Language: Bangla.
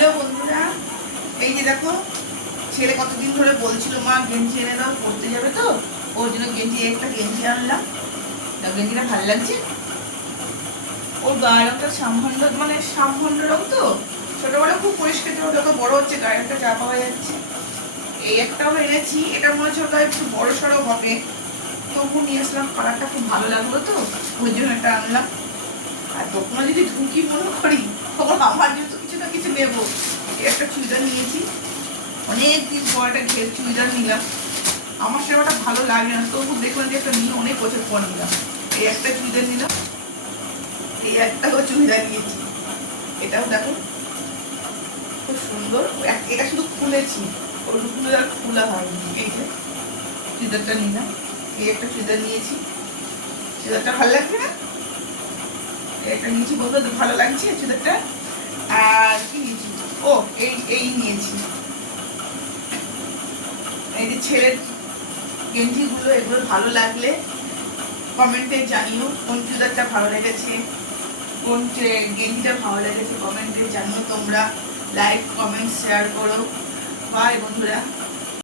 হ্যালো বন্ধুরা, এই যে দেখো, ছেলে কতদিন ধরে বলছিল মা গেঞ্জি এনে দাও, পড়তে যাবে তো ওর জন্য একটা গেঞ্জি আনলাম। গেঞ্জিটা ভালো লাগছে। ওর গায়ের রঙটা সামভন্ড, মানে সামভন্ড রঙ তো, ছোটবেলা খুব পরিষ্কার ছিল, যত বড় হচ্ছে গায়ের রঙটা যা পাওয়া যাচ্ছে। এই একটাও এনেছি, এটা মনে হচ্ছে ওটা একটু বড় সড়ো হবে, তবু নিয়ে আসলাম। কালারটা খুব ভালো লাগলো তো ওই জন্য একটা আনলাম। আর তখন যদি ঢুকি মনে করি তখন আমার যেহেতু কিছু না কিছু নেবো। একটা চুড়িদার নিয়েছি, অনেকদিন পর একটা ঘের চুড়িদার নিলাম। আমার সেটা ভালো লাগে না, তবু দেখলাম যে একটা নিয়ে অনেক বছর পর নিলাম। এই একটা চুড়িদার নিলাম, এই একটাও চুড়িদার নিয়েছি। এটাও দেখো খুব সুন্দর। এটা শুধু খুলেছি, ওইগুলো আর খোলা হয়নি। এই যে চুড়িদারটা নিলাম, এই একটা চুড়িদার নিয়েছি। চুড়িদারটা ভালো লাগছে না? এটা নিয়েছি, বলতে ভালো লাগছে চুড়িদারটা। আর কি নিয়েছি? ও এই নিয়েছি, এই যে ছেলের গেঞ্জিগুলো। এগুলো ভালো লাগলে কমেন্টে জানিও কোন চুড়িদারটা ভালো লেগেছে, কোন গেঞ্জিটা ভালো লেগেছে কমেন্টে জানিও তোমরা। লাইক কমেন্ট শেয়ার করো। বাই বন্ধুরা।